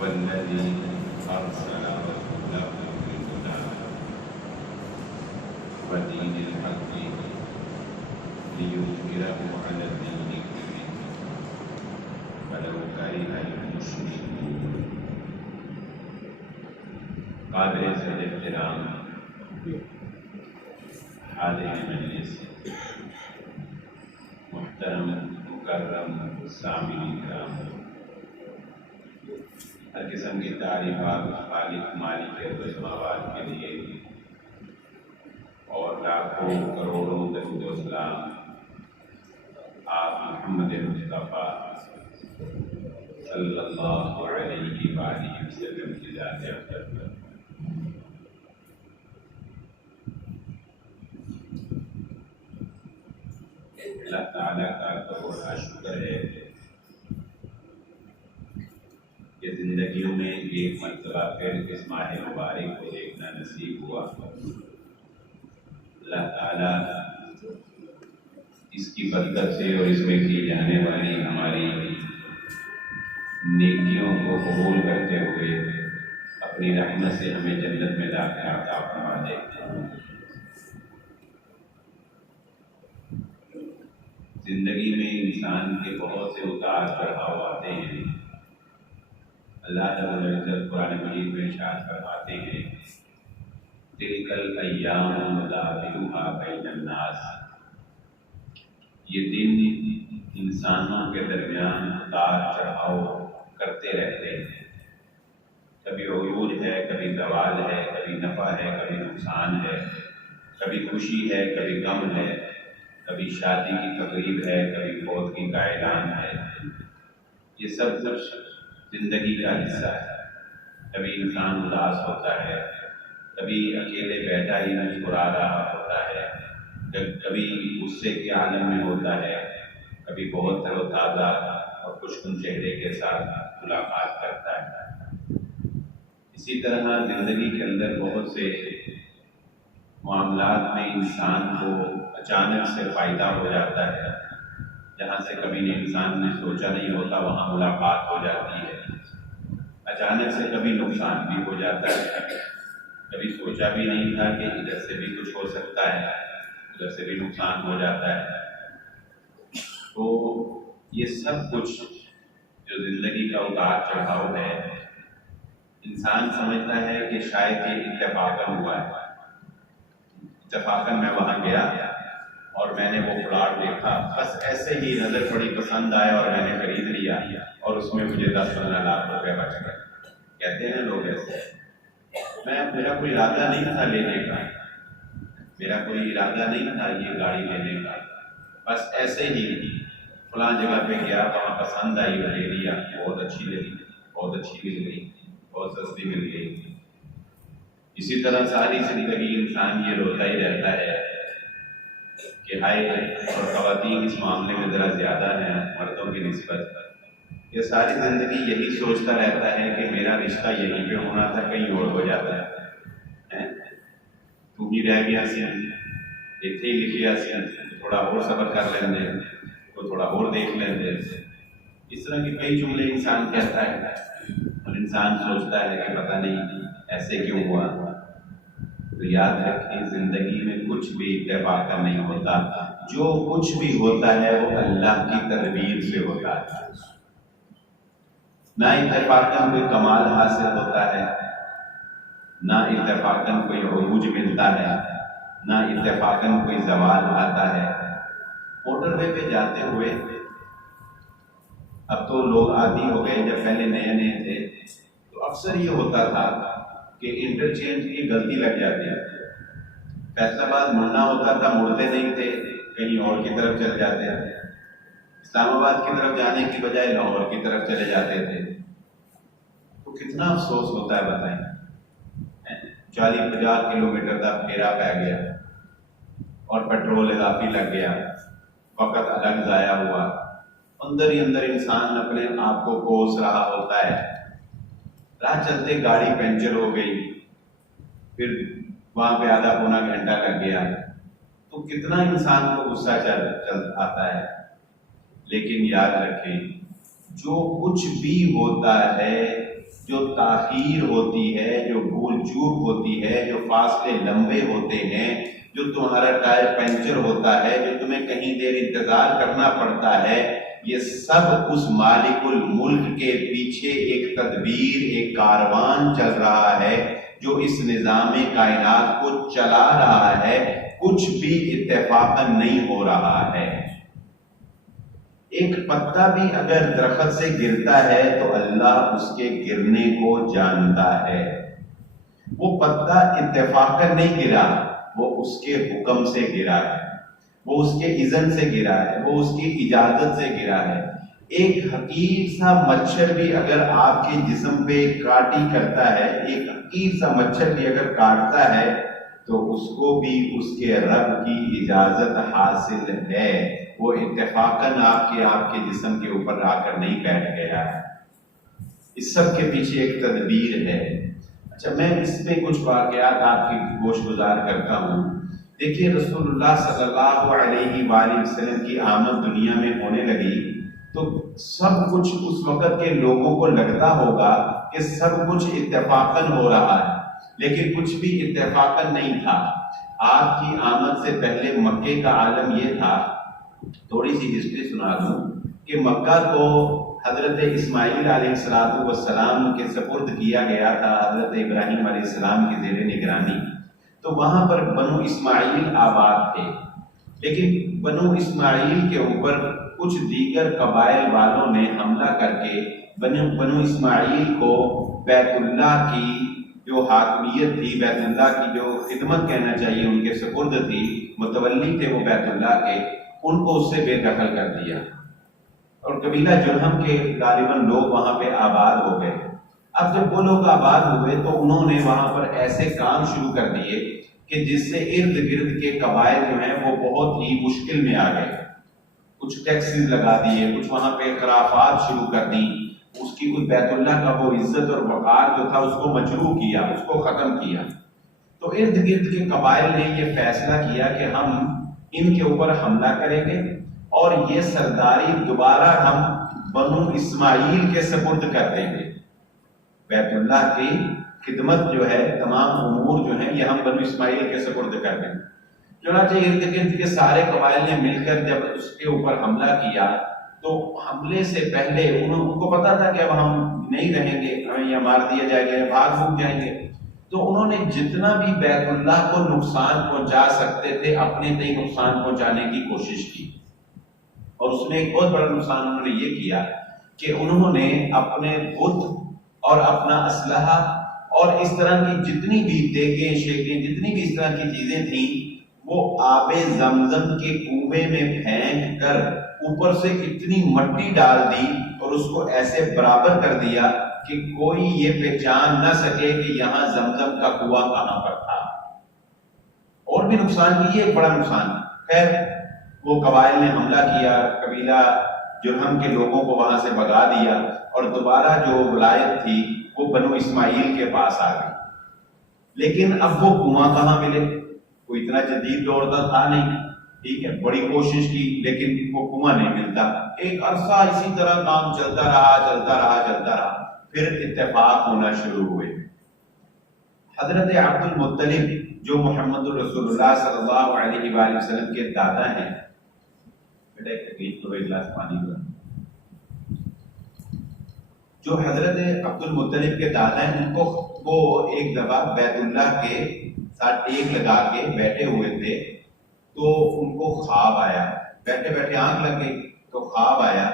والذي أرسل رسوله بالهدى ودين الحق ليظهره على الدين كله ولو كره المشركون. قابل احترام حاضر مجلس، محترم مکرم سامعین کرام، ہر قسم کی تعریفات خالق مالک السماوات کے لیے اور لاکھوں کروڑوں درود و سلام آپ محمد مصطفیٰ صلی اللہ علیہ وآلہ وسلم کی ذات اقدس پر۔ اللہ تعالیٰ کا کروڑا شکر ہے کہ زندگیوں میں ایک مرتبہ پھر اس ماہ مبارک کو دیکھنا نصیب ہوا۔ اللہ تعالیٰ اس کی برکت سے اور اس میں کی جانے والی ہماری نیکیوں کو قبول کرتے ہوئے اپنی رحمت سے ہمیں جنت میں داخلہ عطا فرما دے۔ زندگی میں انسان کے بہت سے اتار چڑھاؤ آتے ہیں۔ اللہ رب العزت قرآن مجید میں ارشاد فرماتے ہیں تلک الایام نداولها بین الناس، یہ دن انسانوں کے درمیان اتار چڑھاؤ کرتے رہتے ہیں۔ کبھی عروج ہے، کبھی زوال ہے، کبھی نفع ہے، کبھی نقصان ہے، کبھی خوشی ہے، کبھی غم ہے، کبھی شادی کی تقریب ہے، کبھی فوتگی کا اعلان ہے۔ یہ سب کچھ زندگی کا حصہ ہے۔ کبھی انسان اداس ہوتا ہے، کبھی اکیلے بیٹھا ہی مسکرا رہا ہوتا ہے، کبھی غصے کے عالم میں ہوتا ہے، کبھی بہت تر و تازہ اور خوشگوار چہرے کے ساتھ ملاقات کرتا ہے۔ اسی طرح زندگی کے اندر بہت سے معاملات میں انسان کو اچانک سے فائدہ ہو جاتا ہے، جہاں سے کبھی انسان نے سوچا نہیں ہوتا وہاں ملاقات ہو جاتی ہے۔ اچانک سے کبھی نقصان بھی ہو جاتا ہے، کبھی سوچا بھی نہیں تھا کہ ادھر سے بھی کچھ ہو سکتا ہے، ادھر سے بھی نقصان ہو جاتا ہے۔ تو یہ سب کچھ جو زندگی کا اتار چڑھاؤ ہے، انسان سمجھتا ہے کہ شاید یہ اتفاقاً ہوا ہے، اتفاقاً میں وہاں گیا اور میں نے وہ پلاٹ دیکھا، بس ایسے ہی نظر پڑی، پسند آیا اور میں نے خرید لیا اور اس میں مجھے 10-15 لاکھ روپے بچ گئے۔ کہتے ہیں لوگ ایسے، میرا کوئی ارادہ نہیں تھا لینے کا، میرا کوئی ارادہ نہیں تھا یہ گاڑی لینے کا، بس ایسے ہی فلاں جگہ پہ گیا، وہاں پسند آئی، لے لیا، بہت اچھی لگی، بہت اچھی مل گئی، بہت سستی مل گئی۔ اسی طرح ساری زندگی انسان یہ روتا ہی رہتا ہے کہ ہائے، اور خواتین اس معاملے میں ذرا زیادہ ہیں مردوں کی نسبت۔ یہ ساری زندگی یہی سوچتا رہتا ہے کہ میرا رشتہ یہیں پہ ہونا تھا، کہیں اور ہو جاتا ہے، تو ہی رہ گیا سی، اتنے ہی لکھ گیا سی، تھوڑا اور صبر کر لیندے، تو تھوڑا اور دیکھ لیندے۔ اس طرح کے کئی جملے انسان کہتا ہے اور انسان سوچتا ہے کہ پتہ نہیں ایسے کیوں ہوا۔ تو یاد رکھیں زندگی میں کچھ بھی اتفاقاً نہیں ہوتا، جو کچھ بھی ہوتا ہے وہ اللہ کی تدبیر سے ہوتا ہے۔ نہ اتفاقاً کوئی کمال حاصل ہوتا ہے، نہ اتفاقاً کوئی عروج ملتا ہے، نہ اتفاقاً کوئی زوال آتا ہے۔ موٹر وے پہ جاتے ہوئے، اب تو لوگ عادی ہو گئے، جب پہلے نئے نئے تھے تو اکثر یہ ہوتا تھا کہ انٹرچینج کی غلطی لگ جاتی ہے۔ فیصل آباد مڑنا ہوتا تھا، مڑتے نہیں تھے، کہیں اور کی طرف چل جاتے تھے۔ اسلام آباد کی طرف جانے کی بجائے لاہور کی طرف چلے جاتے تھے۔ تو کتنا افسوس ہوتا ہے بتائیں، 40-50 کلومیٹر کا پھیرا پہ گیا اور پیٹرول اضافی لگ گیا، وقت الگ ضائع ہوا، اندر ہی اندر انسان اپنے آپ کو کوس رہا ہوتا ہے۔ راہ چلتے گاڑی پنچر ہو گئی، پھر وہاں پہ آدھا پونا گھنٹہ لگ گیا، تو کتنا انسان کو غصہ چل آتا ہے۔ لیکن یاد رکھیں جو کچھ بھی ہوتا ہے جو تاخیر ہوتی ہے، جو بھول چوک ہوتی ہے، جو فاصلے لمبے ہوتے ہیں، جو تمہارا ٹائر پنچر ہوتا ہے، جو تمہیں کہیں دیر انتظار کرنا پڑتا ہے، یہ سب اس مالک الملک کے پیچھے ایک تدبیر، ایک کاروان چل رہا ہے جو اس نظام کائنات کو چلا رہا ہے۔ کچھ بھی اتفاقاً نہیں ہو رہا ہے۔ ایک پتا بھی اگر درخت سے گرتا ہے تو اللہ اس کے گرنے کو جانتا ہے۔ وہ پتا اتفاقاً نہیں گرا، وہ اس کے حکم سے گرا ہے، وہ اس کے اذن سے گرا ہے، وہ اس کی اجازت سے گرا ہے۔ ایک حقیر سا مچھر بھی اگر آپ کے جسم پہ کاٹی کرتا ہے، ایک حقیر سا مچھر بھی اگر کاٹتا ہے تو اس کو بھی اس کے رب کی اجازت حاصل ہے۔ وہ اتفاقاً آپ کے جسم کے اوپر آ کر نہیں بیٹھ گیا ہے۔ اس سب کے پیچھے ایک تدبیر ہے۔ اچھا، میں اس میں کچھ واقعات آپ کی گوش گزار کرتا ہوں۔ دیکھیے، رسول اللہ صلی اللہ علیہ وآلہ وسلم کی آمد دنیا میں ہونے لگی تو سب کچھ اس وقت کے لوگوں کو لگتا ہوگا کہ سب کچھ اتفاقاً ہو رہا ہے، لیکن کچھ بھی اتفاقاً نہیں تھا۔ آپ کی آمد سے پہلے مکے کا عالم یہ تھا، تھوڑی سی ہسٹری سنا دوں کہ مکہ کو حضرت اسماعیل علیہ السلام کے سپرد کیا گیا تھا، حضرت ابراہیم علیہ السلام کی زیر نگرانی۔ تو وہاں پر بنو اسماعیل آباد تھے، لیکن بنو اسماعیل کے اوپر کچھ دیگر قبائل والوں نے حملہ کر کے بنو اسماعیل کو بیت اللہ کی جو حاکمیت تھی، بیت اللہ کی جو خدمت کہنا چاہیے ان کے سپرد تھی، متولی تھے وہ بیت اللہ کے، ان کو اس سے بے دخل کر دیا، اور قبیلہ جرہم کے غالباً لوگ وہاں پہ آباد ہو گئے۔ اب جب وہ لوگ آباد ہوئے تو انہوں نے وہاں پر ایسے کام شروع کر دیے کہ جس سے ارد گرد کے قبائل جو ہیں وہ بہت ہی مشکل میں آ گئے۔ کچھ ٹیکسز لگا دیے، کچھ وہاں پہ خرافات شروع کر دی، اس کی بیت اللہ کا وہ عزت اور وقار جو تھا اس کو مجروح کیا، اس کو ختم کیا۔ تو ارد گرد کے قبائل نے یہ فیصلہ کیا کہ ہم ان کے اوپر حملہ کریں گے اور یہ سرداری دوبارہ ہم بنو اسماعیل کے سپرد کر دیں گے۔ بیت اللہ کی خدمت جو ہے، تمام امور جو ہیں، یہ ہم بنو اسماعیل کے سپرد کر دیں گے۔ چنانچہ ارد گرد کے سارے قبائل نے مل کر جب اس کے اوپر حملہ کیا تو حملے سے پہلے ان کو پتا تھا کہ اب ہم نہیں رہیں گے، ہمیں یہ مار دیا جائے گا، بھاگ بھوگ جائیں گے۔ تو انہوں نے جتنا بھی بیت اللہ کو نقصان پہنچا سکتے تھے اپنے تئیں نقصان پہنچانے کی کوشش کی، اور اس میں ایک بہت بڑا نقصان انہوں نے یہ کیا کہ انہوں نے اپنے بت اور اپنا اسلحہ اور اس طرح کی جتنی بھی دیگیں شیگیں جتنی بھی اس طرح کی چیزیں تھیں وہ آب زمزم کے کنویں میں پھینک کر اوپر سے اتنی مٹی ڈال دی اور اس کو ایسے برابر کر دیا کہ کوئی یہ پہچان نہ سکے کہ یہاں زمزم کا کنواں کہاں پر تھا۔ اور بھی نقصان کی، یہ ایک بڑا نقصان۔ خیر، وہ قبائل نے حملہ کیا، قبیلہ جرہم کے لوگوں کو وہاں سے بھگا دیا اور دوبارہ جو ولایت تھی وہ بنو اسماعیل کے پاس آ گئی۔ لیکن اب وہ کنواں کہاں ملے؟ کوئی اتنا جدید دور تھا نہیں، ٹھیک ہے، بڑی کوشش کی لیکن وہ کنواں نہیں ملتا۔ ایک عرصہ اسی طرح کام چلتا رہا، پھر اتفاق ہونا شروع ہوئے۔ حضرت عبد المطلب جو محمد رسول اللہ صلی اللہ علیہ وآلہ وسلم کے دادا ہیں، بیٹا ایک تکلیف تو ایک گلاس پانی کا، جو حضرت عبد المطلب کے دادا ہیں، ان کو وہ ایک دفعہ بیت اللہ کے ساتھ ٹیک لگا کے بیٹھے ہوئے تھے تو ان کو خواب آیا، بیٹھے بیٹھے آنکھ لگ گئی تو خواب آیا،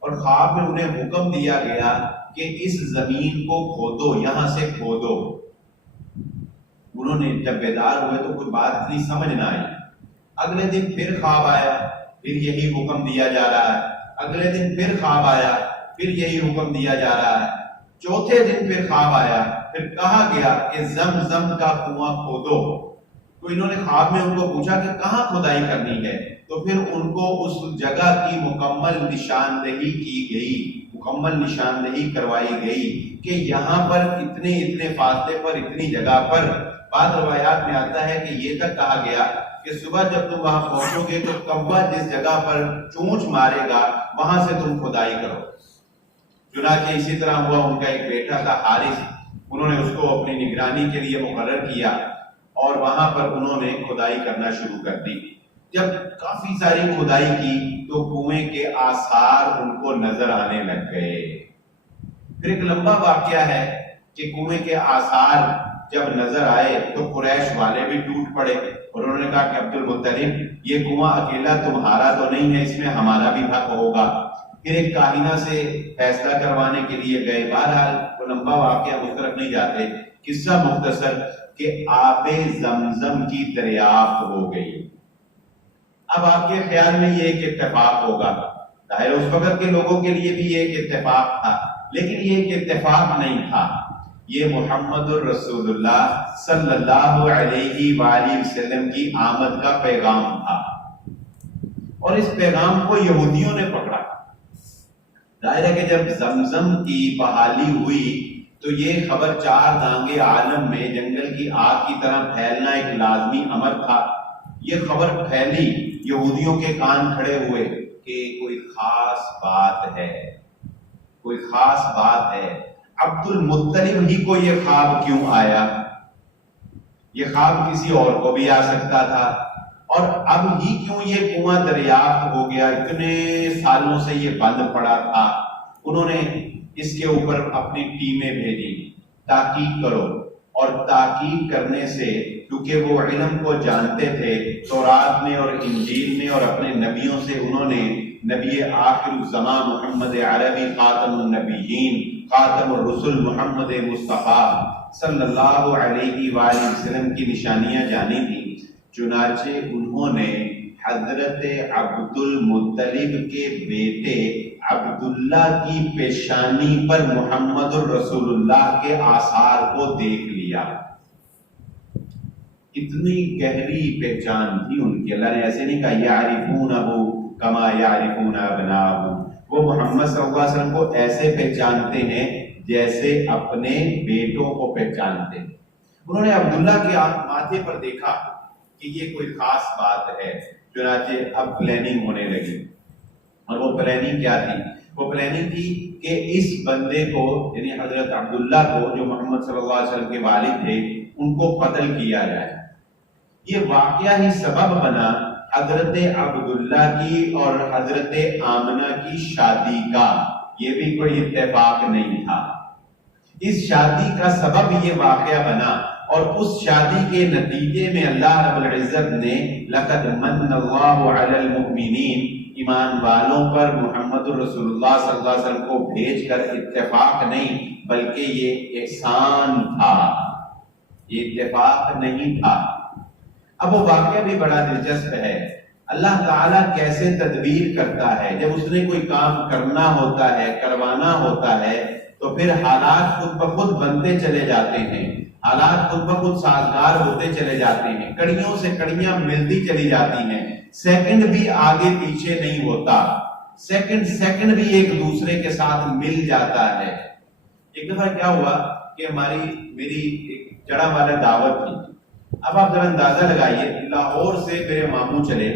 اور خواب میں انہیں حکم دیا گیا کہ اس زمین کو کھودو، یہاں سے کھودو۔ انہوں نے جب بیدار ہوئے تو کوئی بات اتنی سمجھ نہ آئی۔ اگلے دن پھر خواب آیا، پھر یہی حکم دیا جا رہا ہے۔ اگلے دن پھر خواب آیا، پھر یہی حکم دیا جا رہا ہے۔ چوتھے دن پھر خواب آیا، پھر کہا گیا کہ زمزم کا کنواں کھودو۔ تو انہوں نے خواب میں ان کو پوچھا کہ کہاں کھدائی کرنی ہے، تو پھر ان کو اس جگہ کی مکمل نشاندہی کی گئی، مکمل نشاندہی کروائی گئی کہ یہاں پر اتنے فاصلے پر، اتنی جگہ پر۔ بعض روایات میں آتا ہے کہ یہ تک کہا گیا کہ صبح جب تم وہاں پہنچو گے تو کوا جس جگہ پر چونچ مارے گا وہاں سے تم کھدائی کرو۔ چنانچہ اسی طرح ہوا، ان کا ایک بیٹا تھا حارث، انہوں نے اس کو اپنی نگرانی کے لیے مقرر کیا اور وہاں پر انہوں نے کھدائی کرنا شروع کر دی۔ جب کافی ساری کھدائی کی تو کنویں کے آثار ان کو نظر آنے لگ گئے۔ پھر ایک لمبا واقعہ ہے کہ کنویں کے آثار جب نظر آئے تو قریش والے بھی ٹوٹ پڑے اور انہوں نے کہا کہ عبد المطلب یہ کنواں اکیلا تمہارا تو نہیں ہے، اس میں ہمارا بھی حق ہوگا۔ پھر ایک کاہنہ سے فیصلہ کروانے کے لیے گئے۔ بہرحال وہ لمبا واقعہ اس طرف نہیں جاتے، قصہ مختصر کہ آب زمزم کی دریافت ہو گئی۔ اب آپ کے خیال میں یہ ایک اتفاق ہوگا، ظاہر اس وقت کے لوگوں کے لیے بھی یہ ایک اتفاق تھا، لیکن یہ ایک اتفاق نہیں تھا، یہ محمد الرسول اللہ صلی اللہ علیہ وآلہ وسلم کی آمد کا پیغام تھا، اور اس پیغام کو یہودیوں نے پکڑا۔ ظاہر ہے کہ جب زمزم کی بحالی ہوئی تو یہ خبر چار دانگے عالم میں جنگل کی آگ کی طرح پھیلنا ایک لازمی امر تھا۔ یہ خبر پھیلی، یہودیوں کے کان کھڑے ہوئے کہ کوئی خاص بات ہے، کوئی خاص بات ہے۔ عبد المطلب ہی کو یہ خواب کیوں آیا؟ یہ خواب کسی اور کو بھی آ سکتا تھا، اور اب ہی کیوں یہ کنواں دریافت ہو گیا؟ اتنے سالوں سے یہ بند پڑا تھا۔ انہوں نے اس کے اوپر اپنی ٹیمیں بھیجی، تحقیق کرو، اور تحقیق کرنے سے کیونکہ وہ علم کو جانتے تھے، تورات میں اور انجیل میں اور اپنے نبیوں سے انہوں نے نبی آخر الزمان محمد عربی خاتم النبیین خاتم الرسل محمد مصطفیٰ صلی اللہ علیہ وآلہ وسلم کی نشانیاں جانی تھی۔ چنانچہ انہوں نے حضرت عبد المطلب کے بیٹے عبداللہ کی پیشانی پر محمد الرسول اللہ کے آثار کو دیکھ لیا۔ اتنی گہری پہچان تھی ان کی، اللہ نے ایسے نہیں کہا یعرفونہ کما یعرفون ابناءہم، وہ محمد صلی اللہ علیہ وسلم کو ایسے پہچانتے ہیں جیسے اپنے بیٹوں کو پہچانتے ہیں۔ انہوں نے عبداللہ کے ماتھے پر دیکھا کہ یہ کوئی خاص بات ہے، چنانچہ اب پلاننگ ہونے لگی۔ اور وہ پلاننگ کیا تھی؟ وہ پلاننگ تھی کہ اس بندے کو، یعنی حضرت عبداللہ کو جو محمد صلی اللہ علیہ وسلم کے والد تھے، ان کو قتل کیا جائے۔ یہ واقعہ ہی سبب بنا حضرت عبداللہ کی اور حضرت آمنہ کی شادی کا۔ یہ بھی کوئی اتفاق نہیں تھا، اس شادی کا سبب یہ واقعہ بنا، اور اس شادی کے نتیجے میں اللہ رب العزت نے لقد من اللہ علی المؤمنین، ایمان والوں پر محمد الرسول اللہ صلی اللہ علیہ وسلم کو بھیج کر اتفاق نہیں بلکہ یہ احسان تھا، یہ اتفاق نہیں تھا۔ اب وہ واقعہ بھی بڑا دلچسپ ہے، اللہ تعالیٰ کیسے تدبیر کرتا ہے۔ جب اس نے کوئی کام کرنا ہوتا ہے، کروانا ہوتا ہے، تو پھر حالات خود بخود بنتے چلے جاتے ہیں، حالات خود بخود سازگار ہوتے چلے جاتے ہیں، کڑیوں سے کڑیاں ملتی چلی جاتی ہیں، سیکنڈ بھی آگے پیچھے نہیں ہوتا، سیکنڈ بھی ایک دوسرے کے ساتھ مل جاتا ہے۔ ایک دفعہ کیا ہوا کہ میری ایک جڑا والا دعوت تھی۔ اب آپ ذرا اندازہ لگائیے، لاہور سے میرے ماموں چلے،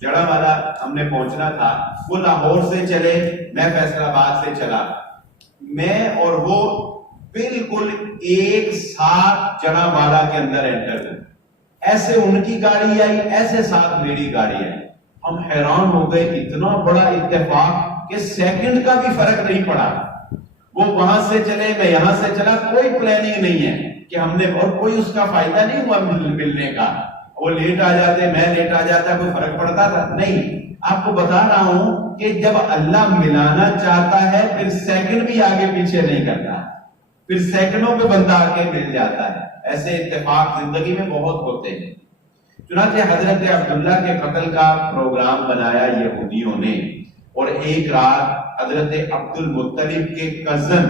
جڑا والا ہم نے پہنچنا تھا، وہ لاہور سے چلے، میں فیصل آباد سے چلا، میں اور وہ بالکل ایک ساتھ جڑا والا کے اندر انٹر ہوئے۔ ایسے ان کی گاڑی آئی، ایسے ساتھ میری گاڑی آئی۔ ہم حیران ہو گئے، اتنا بڑا اتفاق کہ سیکنڈ کا بھی فرق نہیں پڑا۔ وہ وہاں سے چلے، میں یہاں سے چلا، کوئی پلاننگ نہیں ہے کہ ہم نے، اور کوئی اس کا فائدہ نہیں ہوا ملنے کا۔ وہ لیٹ آ جاتے، میں لیٹ آ جاتا، کوئی فرق پڑتا تھا نہیں۔ آپ کو بتا رہا ہوں کہ جب اللہ ملانا چاہتا ہے پھر سیکنڈ بھی آگے پیچھے نہیں کرتا، پھر سیکنڈوں پہ بندہ آ کے مل جاتا ہے۔ ایسے اتفاق زندگی میں بہت ہوتے ہیں۔ چنانچہ حضرت عبداللہ کے قتل کا پروگرام بنایا یہودیوں نے، اور ایک رات حضرت عبد المطلب کے کزن،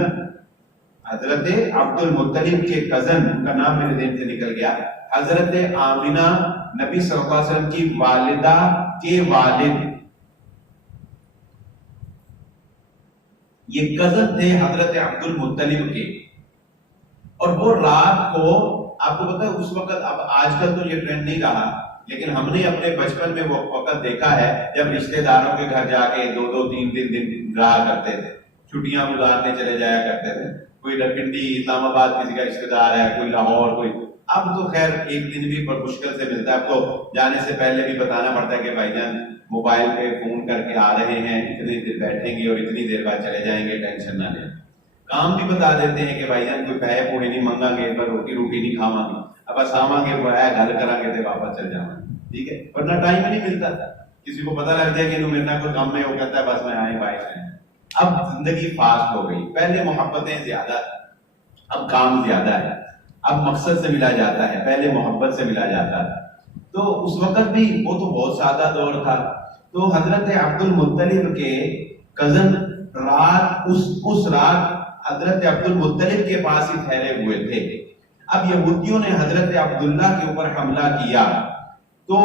حضرت عبد المطلب کے کزن، ان کا نام میرے ذہن سے نکل گیا، حضرت آمنہ نبی صلی اللہ علیہ وسلم کی والدہ کے والد، یہ کزن تھے حضرت عبد المطلب کے۔ اور وہ رات کو، آپ کو پتا ہے اس وقت، اب آج کل تو یہ ٹرینڈ نہیں رہا، لیکن ہم نے اپنے بچپن میں وہ وقت دیکھا ہے جب رشتہ داروں کے گھر جا کے 2-2 3 دن رہا کرتے تھے۔ چھٹیاں گزارنے چلے جایا کرتے تھے، کوئی رپنڈی اسلام آباد کسی کا رشتے دار ہے، کوئی لاہور، کوئی، اب تو خیر ایک دن بھی مشکل سے ملتا ہے، اب تو جانے سے پہلے بھی بتانا پڑتا ہے کہ بھائی جان موبائل پہ فون کر کے آ رہے ہیں، اتنی دیر بیٹھیں گے اور اتنی دیر بعد چلے جائیں گے، ٹینشن نہ لیں۔ کام بھی بتا دیتے ہیں کہ بھائی جان کوئی پیسے پوڑے نہیں منگا گے، پر روٹی نہیں کھاواں گے، اب بس آواں گے بڑھایا گل کرا گے تو واپس چل جاواں گے، ٹھیک ہے، ورنہ ٹائم ہی نہیں ملتا تھا۔ کسی کو پتہ لگ جائے کہ میرے نہ کوئی کام میں، وہ کہتا ہے بس میں آئے بھائی سے۔ اب زندگی فاسٹ ہو گئی، پہلے محبتیں زیادہ، اب کام زیادہ ہے، اب مقصد سے ملا جاتا ہے، پہلے محبت سے ملا جاتا ہے۔ تو اس وقت بھی وہ تو بہت سادہ دور تھا، تو حضرت عبد المطلب کے کزن رات اس رات حضرت عبد المطلب کے پاس ہی ٹھہرے ہوئے تھے۔ اب یہودیوں نے حضرت عبداللہ کے اوپر حملہ کیا، تو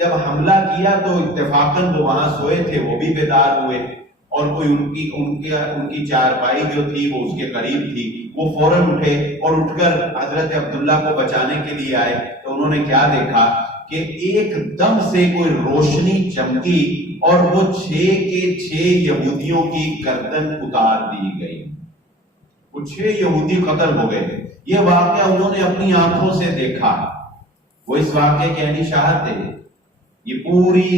جب حملہ کیا تو اتفاقاً وہ وہاں سوئے تھے، وہ بھی بیدار ہوئے، اور کوئی ان کی چارپائی جو تھی وہ اس کے قریب تھی، وہ فوراً اٹھے اور اٹھ کر حضرت عبداللہ کو بچانے کے لیے آئے۔ تو انہوں نے کیا دیکھا کہ ایک دم سے کوئی روشنی چمکی اور وہ 6 کے 6 یہودیوں کی گردن اتار دی گئی، وہ 6 یہودی قتل ہو گئے۔ یہ واقعہ انہوں نے اپنی آنکھوں سے دیکھا، وہ اس واقعے کے عینی شاہد تھے۔ یہ پوری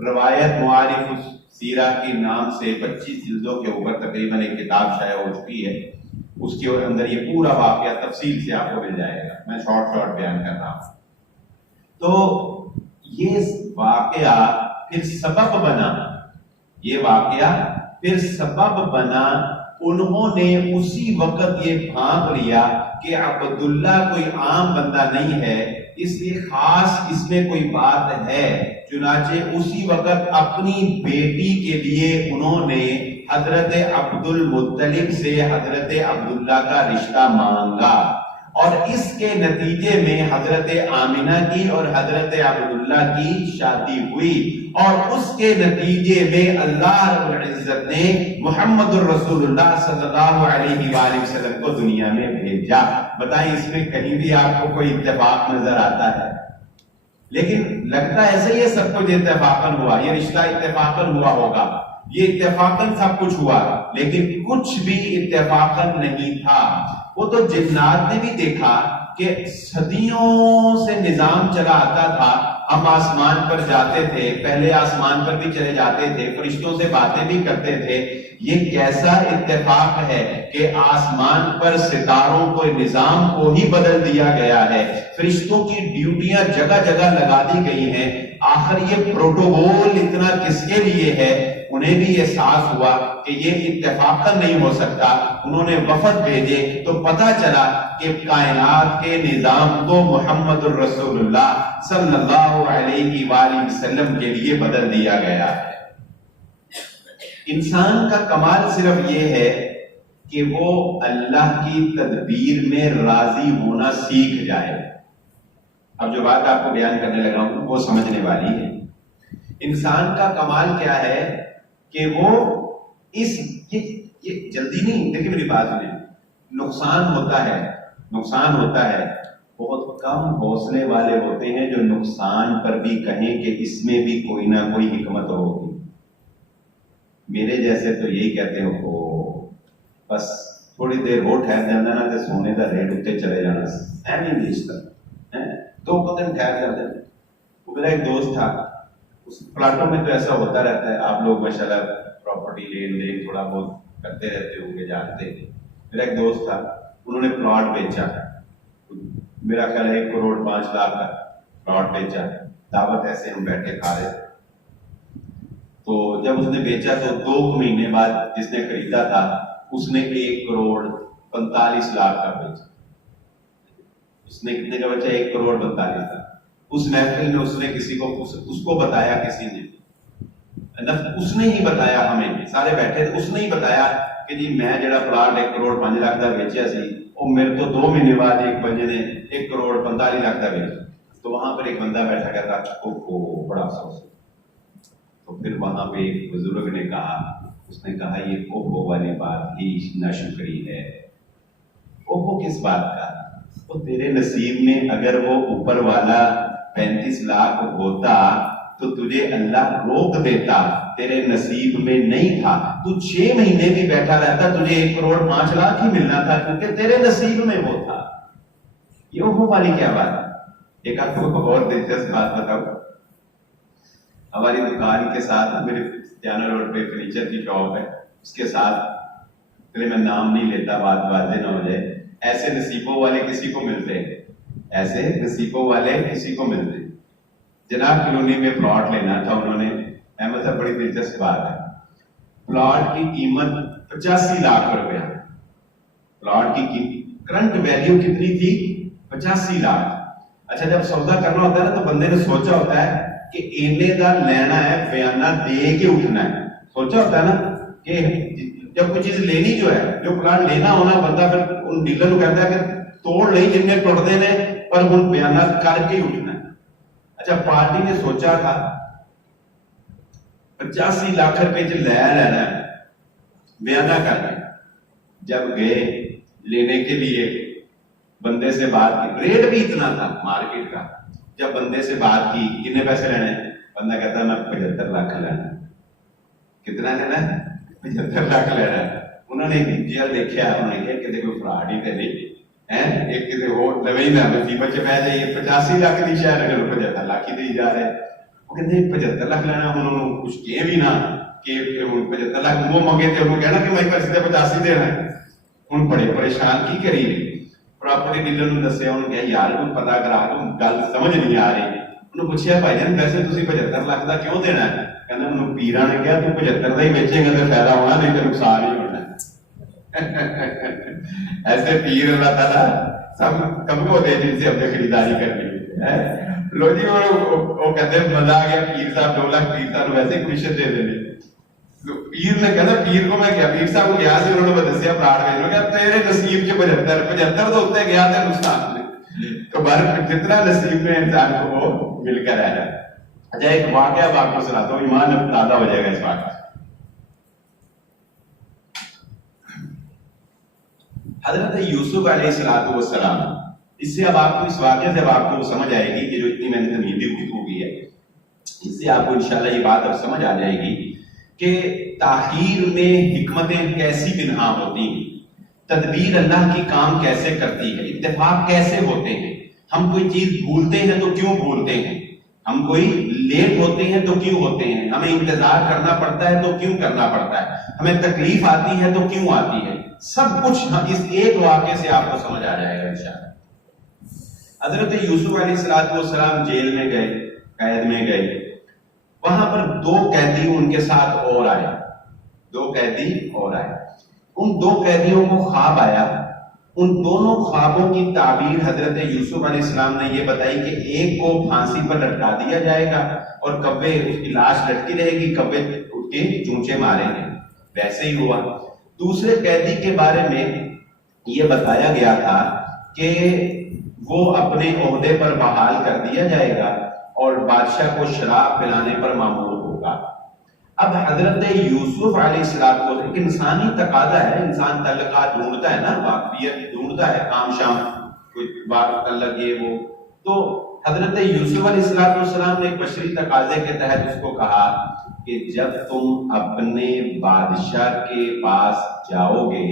روایت معارف سیرہ کے نام سے 25 جلدوں کے اوپر تقریباً ایک کتاب شائع ہو چکی ہے، اس کے اندر یہ پورا واقعہ تفصیل سے آپ کو مل جائے گا، میں شارٹ بیان کر رہا ہوں۔ تو یہ واقعہ پھر سبب بنا، یہ واقعہ پھر سبب بنا، انہوں نے اسی وقت یہ بھانپ لیا کہ عبداللہ کوئی عام بندہ نہیں ہے، اس لیے خاص اس میں کوئی بات ہے، چنانچہ اسی وقت اپنی بیٹی کے لیے انہوں نے حضرت عبد المطلب سے حضرت عبداللہ کا رشتہ مانگا، اور اس کے نتیجے میں حضرت آمنہ کی اور حضرت عبداللہ کی شادی ہوئی، اور اس کے نتیجے میں اللہ رب العزت نے محمد الرسول اللہ صلی اللہ علیہ وآلہ وسلم کو دنیا میں بھیجا۔ بتائیں اس میں کہیں بھی آپ کو کوئی اتفاق نظر آتا ہے؟ لیکن لگتا ایسے ہی سب کچھ اتفاقاً ہوا، یہ رشتہ اتفاقاً ہوا ہوگا، یہ اتفاقاً سب کچھ ہوا، لیکن کچھ بھی اتفاقاً نہیں تھا۔ وہ تو جنات نے بھی دیکھا کہ صدیوں سے نظام چلا آتا تھا، ہم آسمان پر جاتے تھے، پہلے آسمان پر بھی چلے جاتے تھے، فرشتوں سے باتیں بھی کرتے تھے، یہ کیسا اتفاق ہے کہ آسمان پر ستاروں کو نظام کو ہی بدل دیا گیا ہے، فرشتوں کی ڈیوٹیاں جگہ جگہ لگا دی گئی ہیں، آخر یہ پروٹوکول اتنا کس کے لیے ہے؟ انہیں بھی احساس ہوا کہ یہ اتفاقاً نہیں ہو سکتا، انہوں نے وفد بھیجے تو پتہ چلا کہ کائنات کے نظام کو محمد الرسول اللہ صلی اللہ علیہ وآلہ وسلم کے لیے بدل دیا گیا ہے۔ انسان کا کمال صرف یہ ہے کہ وہ اللہ کی تدبیر میں راضی ہونا سیکھ جائے۔ اب جو بات آپ کو بیان کرنے لگا ہوں وہ سمجھنے والی ہے۔ انسان کا کمال کیا ہے کہ وہ یہ جلدی نہیں، دیکھیں میری بات میں، نقصان ہوتا ہے، بہت کم حوصلے والے ہوتے ہیں جو نقصان پر بھی کہیں کہ اس میں بھی کوئی نہ کوئی حکمت ہوگی۔ میرے جیسے تو یہی کہتے ہو بس تھوڑی دیر ہو ٹھہر جانا نا تو سونے کا ریٹ اتنے چلے جانا، نہیں بیچتا، 2 قدم ٹھہر جاتے۔ وہ میرا ایک دوست تھا، اس پلاٹوں میں تو ایسا ہوتا رہتا ہے، آپ لوگ ماشاءاللہ پراپرٹی لین دین تھوڑا بہت کرتے رہتے ہوں گے، جانتے ہیں۔ میرا ایک دوست تھا، انہوں نے پلاٹ بیچا، میرا خیال ہے 1 کروڑ 5 لاکھ کا پلاٹ بیچا، دعوت ایسے ہم بیٹھے کھا رہے تھے۔ تو جب اس نے بیچا تو 2 مہینے بعد جس نے خریدا تھا اس نے 1 کروڑ 45 لاکھ کا بیچا۔ اس نے کتنے کا بیچا؟ 1 کروڑ 45 لاکھ۔ اس محفل میں اس نے کسی کو اس کو بتایا، کسی نے اس نے ہی بتایا، ہمیں سارے بیٹھے تھے، اس نے ہی بتایا کہ جی میں جڑا پلاٹ 1 کروڑ 5 لاکھ کا بیچیا سی، وہ میرے تو 2 مہینے بعد ایک بندے نے 1 کروڑ 45 لاکھ کا بیچا۔ تو وہاں پر ایک بندہ بیٹھا کہتا اوہ بڑا افسوس۔ تو پھر وہاں پہ ایک بزرگ نے کہا، اس نے کہا یہ اوہو والی بات ہی ناشکری ہے۔ اوہو کس بات کا؟ وہ تیرے نصیب میں اگر وہ اوپر والا 35 لاکھ ہوتا تو تجھے اللہ روک دیتا، تیرے نصیب میں نہیں تھا، تو 6 مہینے بھی بیٹھا رہتا تجھے 1 کروڑ 5 لاکھ ہی ملنا تھا، کیونکہ تیرے نصیب میں وہ تھا۔ یہ وہ والی کیا بات ہے؟ ایک آپ کو بہت دلچسپ بات بتاؤں، ہماری دکان کے ساتھ میرے جانا روڈ پہ فرنیچر کی شاپ ہے، اس کے ساتھ میں نام نہیں لیتا، بات واضح نہ ہو جائے، ایسے نصیبوں والے کسی کو ملتے ہیں، ایسے نصیبوں والے کسی کو ملتے ہیں۔ جناب کلونی میں پلاٹ لینا تھا انہوں نے، احمد صاحب بڑی دلچسپ بات ہے، پلاٹ کی قیمت 85 لاکھ روپیہ، پلاٹ کی کرنٹ ویلیو کتنی تھی؟ 85 لاکھ۔ اچھا جب سودا کرنا ہوتا ہے نا تو بندے نے سوچا ہوتا ہے کہ اینے دا لینا ہے، بیانہ دے کے اٹھنا ہے، سوچا ہوتا ہے نا کہ جب کوئی چیز لینی جو ہے، جو پلان لینا ہونا، بندہ پھر ان ڈیلر کو کہتا ہے کہ توڑ نہیں جن میں ٹوٹتے نے، پر ان بیانہ کر کے اٹھنا ہے۔ اچھا پارٹی نے سوچا تھا 85 لاکھ روپے لے لینا ہے بیانہ کر کے، جب گئے لینے کے لیے بندے سے بات کی، ریٹ بھی اتنا تھا مارکیٹ کا، جب بندے سے بات کی کتنے پیسے لینے، بندہ کہتا ہے میں 75 لاکھ لینا ہے۔ کتنا لینا ہے؟ 75 لاکھ لینا ہے۔ انہوں نے جیل دیکھا، انہوں نے کہا کہ کوئی فراڈ ہی تے نہیں ہے، ایک کسی اور لوی نہ مصیبت چ پہ جائیے، 85 لاکھ دی شہر اگر 75 لاکھ ہی دے جا رہے، وہ کہتے 75 لاکھ لینا، انہوں نے کچھ کہے بھی نہ کہ 75 لاکھ وہ منگے تھے، انہوں نے کہنا کہ میں پیسے 85 دینا ہے۔ ہن بڑے پریشان کی کریے، پراپرٹی ڈیلر نے دسیا، انہوں نے کہا یار کوئی پتہ کرا دو، گل سمجھ نہیں آ رہی۔ انہوں نے پوچھا بھائی جان پیسے تسی 75 لاکھ دا کیوں دینا ہے؟ کہنا انہوں پیراں نے کہا تو 75 دا ہی بیچے گا تو فائدہ ہونا، نہیں تو نقصان ہی ہونا۔ ایسے پیر اللہ تعالیٰ سب کم کو دے جن سے ہم نے خریداری کرنی ہے۔ لو جی وہ کہتے ہیں مزہ آ گیا، پیر صاحب 2 لاکھ پیر صاحب ویسے کمیشن دے دینے۔ پیر نے کہنا پیر کو میں کیا، پیر صاحب کو گیا سے انہوں نے دسیا پلاٹ میں، انہوں نے کہا تیرے نصیب کے 75 تو اتنے گیا تھا نقصان میں، تو بہر جتنا نصیب میں انسان کو وہ مل کر آیا۔ اچھا ایک واقعہ آپ کو سناتا ہوں، ایمان اب تازہ ہو جائے گا اس واقعہ۔ حضرت یوسف علیہ السلام، اس سے اب آپ کو اس واقعے سے اب آپ کو سمجھ آئے گی کہ جو اتنی میں نے تمہیدی گفتگو کی ہے، اس سے آپ کو انشاءاللہ یہ بات اب سمجھ آ جائے گی کہ تاخیر میں حکمتیں کیسی پنہاں ہوتی ہیں، تدبیر اللہ کی کام کیسے کرتی ہے، اتفاق کیسے ہوتے ہیں۔ ہم کوئی چیز بھولتے ہیں تو کیوں بھولتے ہیں، ہم کوئی لیٹ ہوتے ہیں تو کیوں ہوتے ہیں، ہمیں انتظار کرنا پڑتا ہے تو کیوں کرنا پڑتا ہے، ہمیں تکلیف آتی ہے تو کیوں آتی ہے، سب کچھ اس ایک واقعے سے آپ کو سمجھ آ جائے گا انشاءاللہ۔ حضرت یوسف علیہ السلام جیل میں گئے، قید میں گئے، وہاں پر 2 قیدی ان کے ساتھ اور آئے، 2 قیدی اور آئے۔ ان 2 قیدیوں کو خواب آیا، ان دونوں خوابوں کی تعبیر حضرت یوسف علیہ السلام نے یہ بتائی کہ ایک کو پھانسی پر لٹکا دیا جائے گا اور کبے اس کی لاش لٹکی رہے گی، کبے اٹھ کے چونچے ماریں گے، ویسے ہی ہوا۔ دوسرے قیدی کے بارے میں یہ بتایا گیا تھا کہ وہ اپنے عہدے پر بحال کر دیا جائے گا اور بادشاہ کو شراب پلانے پر مامور ہوگا۔ اب حضرت یوسف علیہ السلام، ایک انسانی تقاضا ہے، انسان تعلقات ڈھونڈتا ہے نا، واقفیت ڈھونڈتا ہے، کام شام کوئی بات تعلق یہ وہ، تو حضرت یوسف علیہ السلام نے ایک بشری تقاضے کے تحت اس کو کہا کہ جب تم اپنے بادشاہ کے پاس جاؤ گے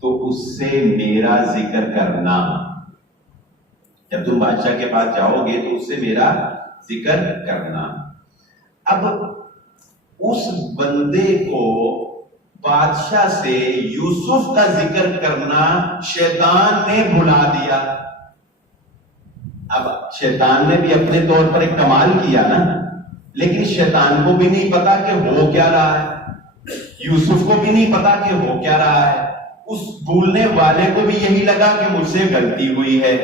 تو اس سے میرا ذکر کرنا، جب تم بادشاہ کے پاس جاؤ گے تو اس سے میرا ذکر کرنا۔ اب اس بندے کو بادشاہ سے یوسف کا ذکر کرنا شیطان نے بھلا دیا۔ اب شیطان نے بھی اپنے طور پر ایک کمال کیا نا، لیکن شیطان کو بھی نہیں پتا کہ ہو کیا رہا ہے، یوسف کو بھی نہیں پتا کہ ہو کیا رہا ہے، اس بھولنے والے کو بھی یہی لگا کہ مجھ سے غلطی ہوئی ہے،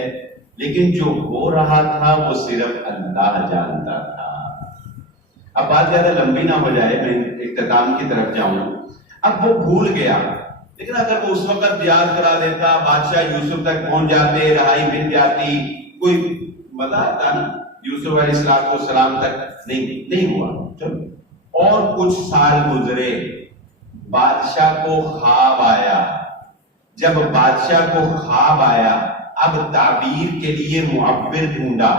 لیکن جو ہو رہا تھا وہ صرف اللہ جانتا تھا۔ اب بات زیادہ لمبی نہ ہو جائے، میں اختتام کی طرف جاؤں۔ اب وہ بھول گیا، لیکن اگر وہ اس وقت یاد کرا دیتا، بادشاہ یوسف تک پہنچ جاتے، رہائی مل جاتی، کوئی مزہ آتا نا، یوسف علیہ السلام تک نہیں ہوا۔ چلو اور کچھ سال گزرے، بادشاہ کو خواب آیا۔ جب بادشاہ کو خواب آیا، اب تعبیر کے لیے معبر ڈھونڈا،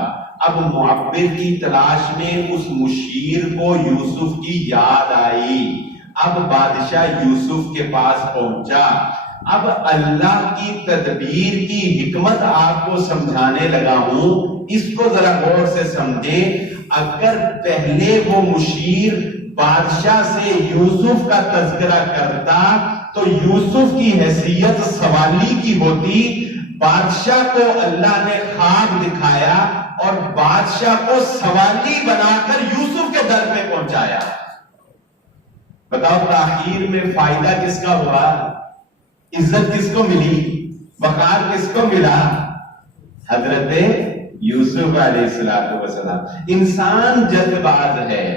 اب معبر کی تلاش میں اس مشیر کو یوسف کی یاد آئی، اب بادشاہ یوسف کے پاس پہنچا، اب اللہ کی تدبیر کی حکمت آپ کو سمجھانے لگا ہوں، اس کو ذرا غور سے سمجھیں۔ اگر پہلے وہ مشیر بادشاہ سے یوسف کا تذکرہ کرتا تو یوسف کی حیثیت سوالی کی ہوتی، بادشاہ کو اللہ نے خواب دکھایا اور بادشاہ کو سوالی بنا کر یوسف کے در پہ پہنچایا۔ بتاؤ تاخیر میں فائدہ کس کا ہوا؟ عزت کس کو ملی؟ وقار کس کو ملا؟ حضرت یوسف علیہ السلام۔ انسان جلد باز ہے،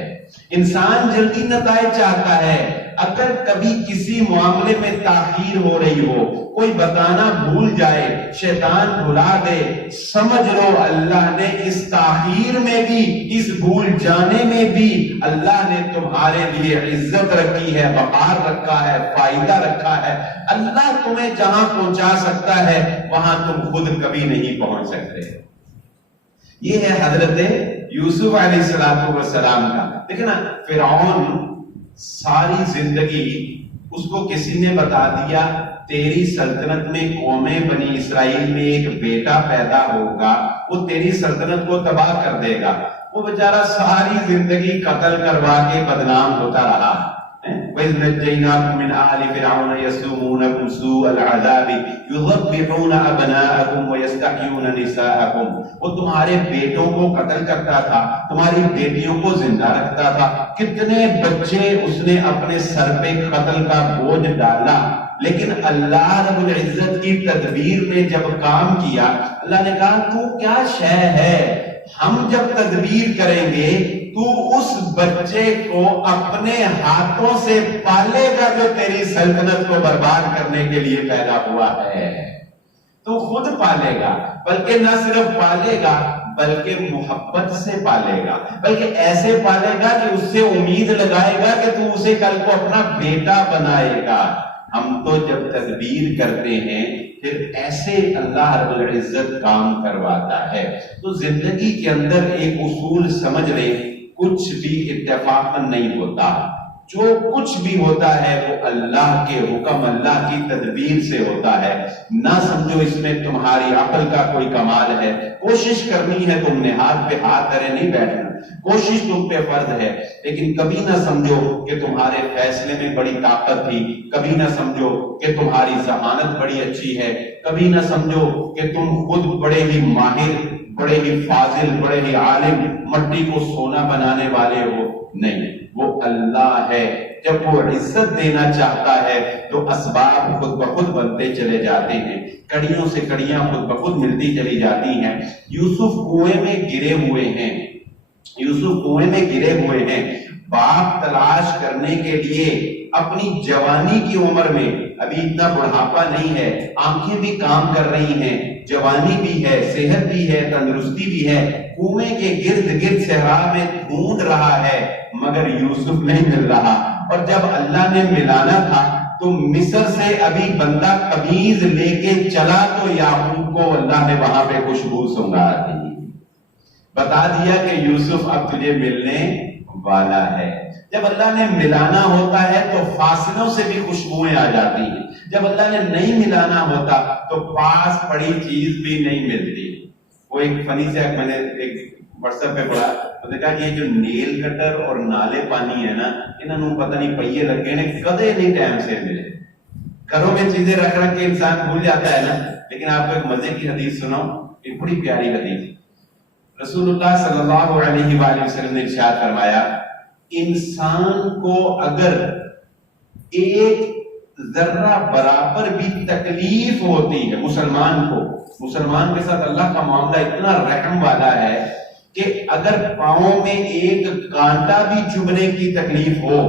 انسان جلدی نتائج چاہتا ہے۔ اگر کبھی کسی معاملے میں تاخیر ہو رہی ہو، کوئی بتانا بھول جائے، شیطان بھلا دے، سمجھ لو اللہ نے اس تاخیر میں بھی، اس بھول جانے میں بھی اللہ نے تمہارے لیے عزت رکھی ہے، وقار رکھا ہے، فائدہ رکھا ہے۔ اللہ تمہیں جہاں پہنچا سکتا ہے وہاں تم خود کبھی نہیں پہنچ سکتے۔ یہ ہے حضرت یوسف علیہ السلام کا۔ دیکھنا فرعون ساری زندگی اس کو کسی نے بتا دیا تیری سلطنت میں قومیں بنی اسرائیل میں ایک بیٹا پیدا ہوگا، وہ تیری سلطنت کو تباہ کر دے گا۔ وہ بیچارہ ساری زندگی قتل کروا کے بدنام ہوتا رہا۔ وَإِذْ نَجَّيْنَاكُمْ مِنْ آلِ فِرْعَوْنَ يَسُومُونَكُمْ سُوءَ الْعَذَابِ يُذَبِّحُونَ أَبْنَاءَكُمْ وَيَسْتَحْيُونَ نِسَاءَكُمْ۔ وہ تمہارے بیٹوں کو قتل کرتا تھا، تمہاری بیٹیوں کو زندہ رکھتا تھا۔ کتنے بچے اس نے اپنے سر پہ قتل کا بوجھ ڈالا، لیکن اللہ رب العزت کی تدبیر نے جب کام کیا، اللہ نے کہا تو کیا شے ہے، ہم جب تدبیر کریں گے تو اس بچے کو اپنے ہاتھوں سے پالے گا جو تیری سلطنت کو برباد کرنے کے لیے پیدا ہوا ہے۔ تو خود پالے گا، بلکہ نہ صرف پالے گا بلکہ محبت سے پالے گا، بلکہ ایسے پالے گا کہ اس سے امید لگائے گا کہ تو اسے کل کو اپنا بیٹا بنائے گا۔ ہم تو جب تدبیر کرتے ہیں پھر ایسے اللہ رب العزت کام کرواتا ہے۔ تو زندگی کے اندر ایک اصول سمجھ لیں، کچھ بھی اتفاق نہیں ہوتا، جو کچھ بھی ہوتا ہے وہ اللہ کے حکم، اللہ کی تدبیر سے ہوتا ہے۔ نہ سمجھو اس میں تمہاری عقل کا کوئی کمال ہے، کوشش کرنی ہے، تم نے ہاتھ پہ ہاتھ دھرے نہیں بیٹھنا، کوشش تم پہ فرض ہے، لیکن کبھی نہ سمجھو کہ تمہارے فیصلے میں بڑی طاقت تھی، کبھی نہ سمجھو کہ تمہاری ذہانت بڑی اچھی ہے، کبھی نہ سمجھو کہ تم خود بڑے ہی ماہر، بڑے ہی فاضل، بڑے ہی عالم، مٹی کو سونا بنانے والے ہو۔ نہیں، وہ اللہ ہے۔ جب وہ عزت دینا چاہتا ہے تو اسباب خود بخود بنتے چلے جاتے ہیں، کڑیوں سے کڑیاں خود بخود ملتی چلی جاتی ہیں۔ یوسف کنویں میں گرے ہوئے ہیں، یوسف کنویں میں گرے ہوئے ہیں، باپ تلاش کرنے کے لیے اپنی جوانی کی عمر میں، ابھی اتنا بڑھاپا نہیں ہے، آنکھیں بھی کام کر رہی ہیں، جوانی بھی ہے، صحت بھی ہے، تندرستی بھی ہے، کنویں کے گرد گرد صحرا میں ڈھونڈ رہا ہے مگر یوسف نہیں مل رہا۔ اور جب اللہ نے ملانا تھا تو مصر سے ابھی بندہ قمیض لے کے چلا تو یعقوب کو اللہ نے وہاں پہ خوشبو سنگھا دی، بتا دیا کہ یوسف اب تجھے ملنے والا ہے۔ جب اللہ نے ملانا ہوتا ہے تو فاصلوں سے بھی خوشبوئیں آ جاتی ہیں، جب اللہ نے نہیں ملانا ہوتا تو پاس پڑی چیز بھی نہیں ملتی۔ وہ ایک فنی سے میں نے ایک واٹس ایپ پہ پڑھا، تو نے کہا کہ یہ جو نیل کٹر اور نالے پانی ہے نا، انہوں نے پتہ نہیں پہیے لگے نے کدے نہیں ٹائم سے ملے۔ گھروں میں چیزیں رکھ رکھ کے انسان بھول جاتا ہے نا۔ لیکن آپ کو ایک مزے کی حدیث سناؤں، ایک بڑی پیاری حدیث۔ رسول اللہ صلی اللہ علیہ وآلہ وسلم نے ارشاد فرمایا، انسان کو اگر ایک ذرہ برابر بھی تکلیف ہوتی ہے، مسلمان کو، مسلمان کے ساتھ اللہ کا معاملہ اتنا رحم والا ہے کہ اگر پاؤں میں ایک کانٹا بھی چبھنے کی تکلیف ہو،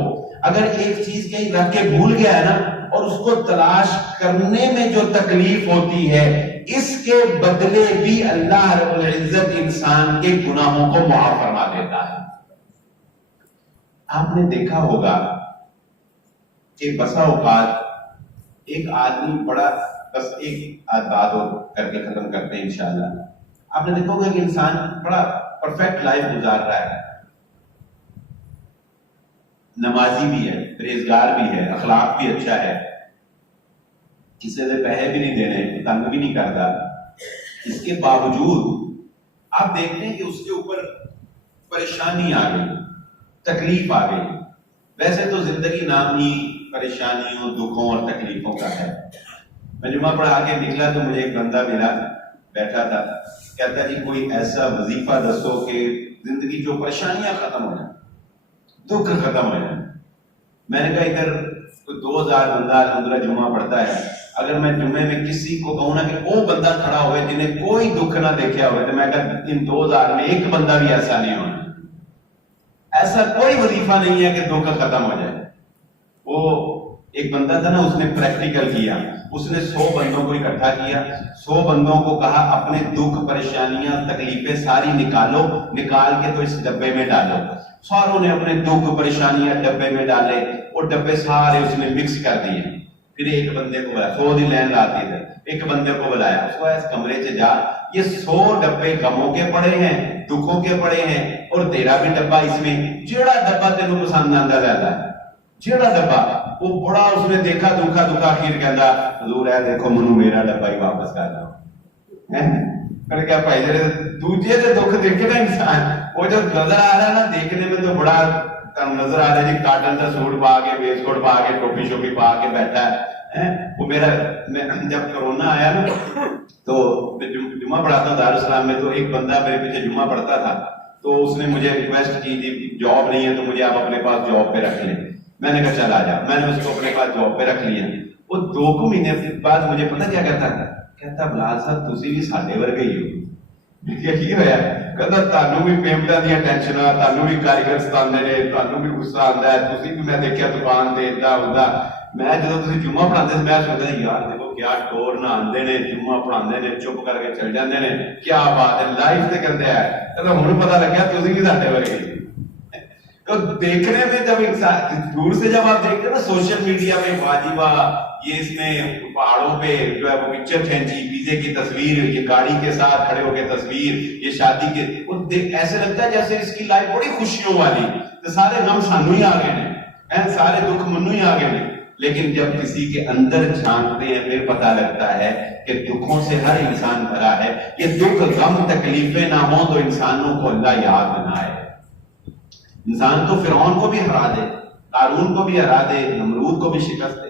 اگر ایک چیز کہیں رکھ کے بھول گیا ہے نا اور اس کو تلاش کرنے میں جو تکلیف ہوتی ہے، اس کے بدلے بھی اللہ رب العزت انسان کے گناہوں کو معاف فرما دیتا ہے۔ آپ نے دیکھا ہوگا کہ بسا اوقات ایک آدمی بڑا، بس ایک بات کر کے ختم کرتے ہیں انشاءاللہ، آپ نے دیکھا ہوگا کہ انسان بڑا پرفیکٹ لائف گزار رہا ہے، نمازی بھی ہے، پرہیزگار بھی ہے، اخلاق بھی اچھا ہے، کسی سے پیسے بھی نہیں دینے، تنگ بھی نہیں کرتا، اس کے باوجود آپ دیکھتے ہیں کہ اس کے اوپر پریشانی آ گئی، تکلیف آ گئی۔ ویسے تو زندگی نام ہی پریشانیوں، دکھوں اور تکلیفوں کا ہے۔ میں جمعہ پڑھا کے نکلا تو مجھے ایک بندہ ملا، بیٹھا تھا، کہتا جی کوئی ایسا وظیفہ دسو کہ زندگی جو پریشانیاں ختم ہو جائیں، دکھ ختم ہو جائیں۔ میں نے کہا ادھر کوئی 2000 بندہ الحمدللہ جمعہ پڑھتا ہے، اگر میں جمعے میں کسی کو کہوں نا کہ وہ بندہ کھڑا ہوئے جنہیں کوئی دکھ نہ دیکھا ہوئے، تو میں کہا ان 2000 میں ایک بندہ بھی ایسا نہیں ہونا۔ ایسا کوئی وظیفہ نہیں ہے کہ دکھ ختم ہو جائے۔ وہ ایک بندہ تھا نا، اس نے پریکٹیکل کیا، اس نے 100 بندوں کو اکٹھا کیا، 100 بندوں کو کہا اپنے دکھ، پریشانیاں، تکلیفیں ساری نکالو، نکال کے تو اس ڈبے میں ڈالو۔ ساروں نے اپنے دکھ، پریشانیاں ڈبے میں ڈالے، اور ڈبے سارے اس نے مکس کر دیے۔ پھر ایک بندے کو بلایا، 100 دی لین لاتی تھے، ایک بندے کو بلایا، اس کو اس کمرے سے جا، یہ 100 ڈبے غموں کے پڑے ہیں، دکھوں کے پڑے ہیں، اور تیرا بھی ڈبا اس میں، جیڑا ڈبا تینوں پسند آندا لیلا ہے، جیڑا ڈبا۔ وہ بڑا اس نے دیکھا دکھا اخیر کہندا حضور اے دیکھو منو میرا ڈبا ہی واپس کر دو۔ میں نے کہا بھائی جڑے دوجے دے دکھ دیکھے نا انسان، وہ جو نظر آ رہا ہے نا دیکھنے میں تو بڑا نظر آ رہا ہے جی، کاٹن کا سوٹ پا کے، ویسٹ کوٹ پا کے، ٹوپی شوپی پا کے بیٹھا ہے۔ وہ میرا جب کرونا آیا نا تو جمعہ پڑھاتا ہوں دارالسلام میں، تو ایک بندہ میرے پیچھے جمعہ پڑھتا تھا، تو اس نے مجھے ریکویسٹ کی تھی جاب نہیں ہے تو مجھے آپ اپنے پاس جاب پہ رکھ لیں۔ میں نے کہا چل آ جا، میں نے اس کو اپنے پاس جاب پہ رکھ لیا۔ وہ 2 مہینے بعد مجھے پتہ کیا کہتا تھا، کہتا بلال صاحب تسی بھی ساڈے ورگے ہی ہو۔ میں کہا کی ہویا؟ کہتا تانوں بھی پیمنٹاں دیاں ٹینشناں، تانوں بھی کاریگر ستاندے نے، تانوں بھی غصہ آندا ہے، تسی بھی میں دیکھیا دکان تے ادا ہوندا۔ میں جدوں تسی جمعہ پڑھاندے میں سوچدا یار دیکھو کیا ٹور نہ آندے نے، جمعہ پڑھاندے نے، چپ کر کے چل جاندے نے، کیا بات ہے، لائف تے کردے ہے۔ کہتا ہن پتہ لگیا تسی بھی ساڈے ورگے ہی۔ تو دیکھنے میں جب انسان دور سے جب آپ دیکھتے ہیں نا سوشل میڈیا میں واجی واہ، یہ اس نے پہاڑوں پہ جو ہے وہ پکچر کھینچی، پیزے کی تصویر، یہ گاڑی کے ساتھ کھڑے ہو کے تصویر، یہ شادی کے، وہ ایسے لگتا ہے جیسے اس کی لائف بڑی خوشیوں والی، تو سارے غم سانو ہی آ گئے ہیں، سارے دکھ منو ہی آ گئے ہیں۔ لیکن جب کسی کے اندر جھانکتے ہیں پھر پتہ لگتا ہے کہ دکھوں سے ہر انسان بھرا ہے۔ یہ دکھ، غم، تکلیفیں نہ ہوں تو انسانوں کو اللہ یاد نہ آئے۔ انسان تو فرعون کو بھی ہرا دے، قارون کو بھی ہرا دے، نمرود کو بھی شکست دے۔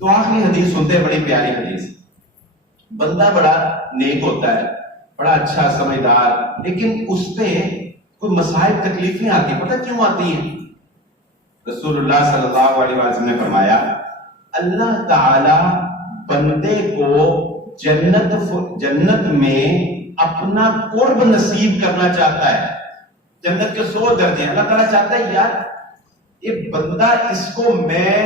تو آخری حدیث سنتے ہیں، بڑی پیاری حدیث۔ بندہ بڑا نیک ہوتا ہے، بڑا اچھا سمجھدار، لیکن اس پہ کوئی مسائل تکلیفیں آتی ہیں۔ پتہ کیوں آتی ہیں؟ رسول اللہ صلی اللہ علیہ وسلم نے فرمایا اللہ تعالی بندے کو جنت میں اپنا قرب نصیب کرنا چاہتا ہے۔ جنت کے 100 درجے ہیں، اللہ تعالیٰ چاہتا ہے یار یہ بندہ، اس کو میں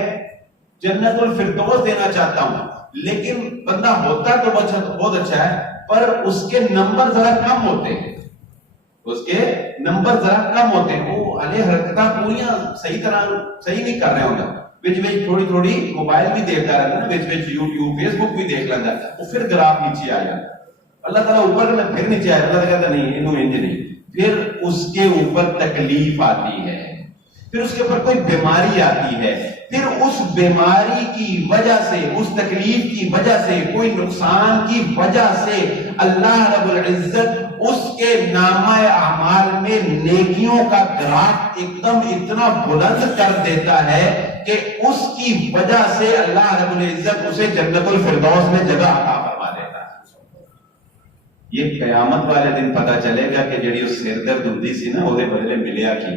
جنت الفردوس دینا چاہتا ہوں، لیکن بندہ ہوتا تو بہت اچھا ہے، پر اس کے نمبر ذرا کم ہوتے ہیں، اس کے نمبر ذرا کم ہوتے ہیں، وہ علیہ حرکتہ پوریاں صحیح نہیں کر رہے ہوتا، بچ تھوڑی تھوڑی موبائل بھی دیکھتا رہتا ہے، بچ یوٹیوب فیس بک بھی دیکھ لیتا ہے، وہ پھر گراف نیچے آ جاتا ہے۔ اللہ تعالیٰ اوپر کرنا پھر نیچے آیا، اللہ تعالیٰ کہتا نہیں انہوں انج نہیں، پھر اس کے اوپر تکلیف آتی ہے، پھر اس کے اوپر کوئی بیماری آتی ہے، پھر اس بیماری کی وجہ سے، اس تکلیف کی وجہ سے، کوئی نقصان کی وجہ سے اللہ رب العزت اس کے نامہ اعمال میں نیکیوں کا گراف ایک دم اتنا بلند کر دیتا ہے کہ اس کی وجہ سے اللہ رب العزت اسے جنت الفردوس میں جگہ عطا فرما دیتا ہے۔ یہ قیامت والے دن پتہ چلے گا کہ جڑی اس سر درد ہوتی سی نا، وہ بدلے ملیا کی،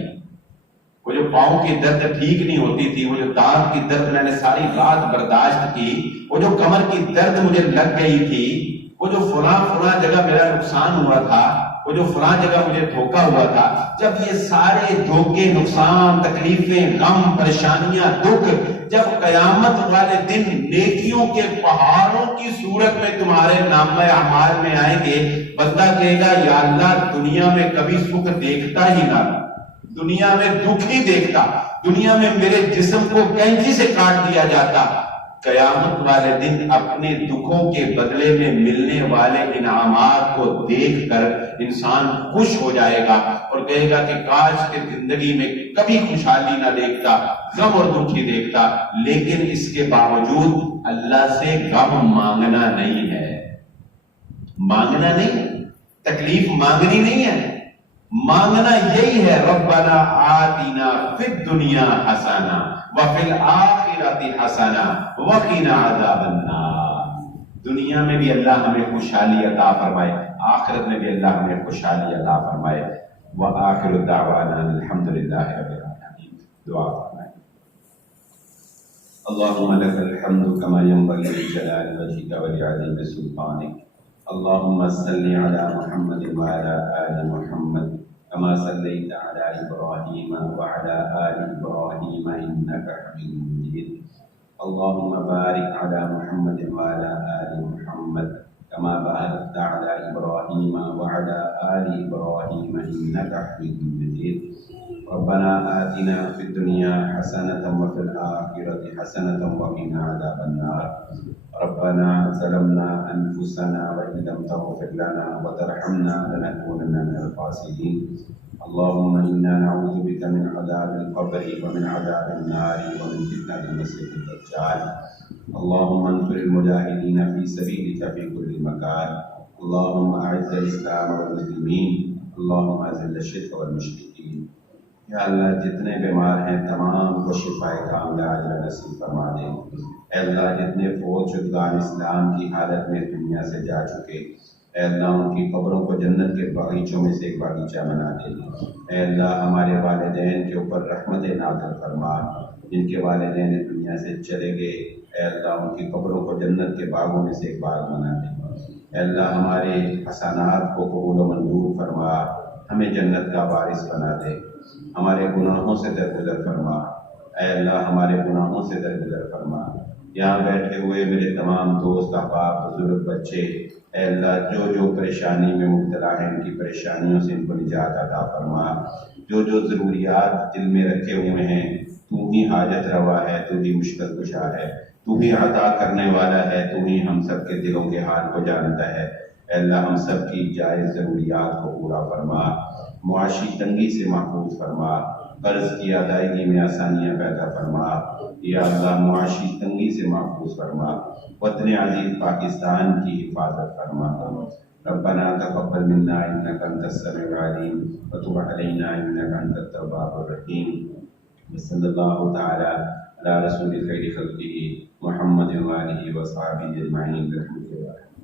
وہ جو پاؤں کی درد ٹھیک نہیں ہوتی تھی، وہ جو دانت کی درد میں نے ساری رات برداشت کی، وہ جو کمر کی درد مجھے لگ گئی تھی، وہ جو فلاں جگہ میرا نقصان ہوا تھا، وہ جو فلاں جگہ مجھے دھوکا ہوا تھا، جب یہ سارے دھوکے، نقصان، تکلیفیں، غم، پریشانیاں، دکھ جب قیامت والے دن نیکیوں کے پہاڑوں کی صورت میں تمہارے نامہ اعمال میں آئیں گے، بندہ کہے گا یا اللہ دنیا میں کبھی سکھ دیکھتا ہی نہ، دنیا میں دکھ ہی دیکھتا، دنیا میں میرے جسم کو کینچی سے کاٹ دیا جاتا، قیامت والے دن اپنے دکھوں کے بدلے میں ملنے والے انعامات کو دیکھ کر انسان خوش ہو جائے گا اور کہے گا کہ کاش کہ زندگی میں کبھی خوشحالی نہ دیکھتا، غم اور دکھ ہی دیکھتا، لیکن اس کے باوجود اللہ سے غم مانگنا نہیں ہے، مانگنا نہیں، تکلیف مانگنی نہیں ہے، مانگنا یہی ہے ربنا آتنا فی الدنیا حسنہ وفی الآخرۃ حسنہ وقنا عذاب النار۔ دنیا میں بھی اللہ ہمیں خوشحالی عطا فرمائے، آخرت میں بھی اللہ ہمیں خوشحالی عطا فرمائے۔ وآخر دعوانا الحمدللہ رب العالمین۔ دعا فرمائے۔ اللهم لك الحمد كما ينبغي لجلال وجهك ولعظيم سلطانك، اللهم صل على محمد وعلى آل محمد كما صليت على إبراهيم وعلى آل إبراهيم إنك حميد مجيد، اللهم بارك على محمد وعلى آل محمد كما باركت على إبراهيم وعلى آل إبراهيم إنك حميد مجيد، ربنا آتنا في الدنيا حسنة وفي الآخرة حسنة وقنا عذاب النار، ربنا ظلمنا أنفسنا وإن لم تغفر لنا وترحمنا لنكونن من الخاسرين، اللهم إنا نعوذ بك من عذاب القبر ومن عذاب النار ومن فتنة المسيح الدجال، اللهم انصر المجاهدين في سبيلك في كل مكان، اللهم أعز الإسلام والمسلمين، اللهم أذل الشرك والمشركين۔ یا اللہ جتنے بیمار ہیں تمام کو شفائے کاملہ عاجلہ نصیب فرما دے، اے اللہ جتنے فوت شدگان اسلام کی حالت میں دنیا سے جا چکے، اے اللہ ان کی قبروں کو جنت کے باغیچوں میں سے ایک باغیچہ بنا دے، اے اللہ ہمارے والدین کے اوپر رحمت نازل فرما، جن کے والدین دنیا سے چلے گئے اے اللہ ان کی قبروں کو جنت کے باغوں میں سے ایک باغ بنا دے، اے اللہ ہمارے حسنات کو قبول و منظور فرما، ہمیں جنت کا وارث بنا دے، ہمارے گناہوں سے درگزر فرما، اے اللہ ہمارے گناہوں سے درگزر فرما۔ یہاں بیٹھے ہوئے میرے تمام دوست احباب بزرگ بچے، اے اللہ جو جو پریشانی میں مبتلا ہیں ان کی پریشانیوں سے ان کو نجات عطا فرما، جو جو ضروریات دل میں رکھے ہوئے ہیں تو ہی حاجت روا ہے، تو ہی مشکل کشا ہے، تو ہی عطا کرنے والا ہے، تو ہی ہم سب کے دلوں کے حال کو جانتا ہے، اے اللہ ہم سب کی جائز ضروریات کو پورا فرما، معاشی تنگی سے محفوظ فرما، قرض کی ادائیگی میں آسانیاں پیدا فرما، یا اللہ معاشی تنگی سے محفوظ فرما، وطن عزیز پاکستان کی حفاظت فرما، ربنا تقبل منا انك انت السميع العليم وتب علينا انك انت التواب الرحيم، وصلى الله تعالى على رسول خير خلقه محمد وآله وصحبه اجمعين برحمتك۔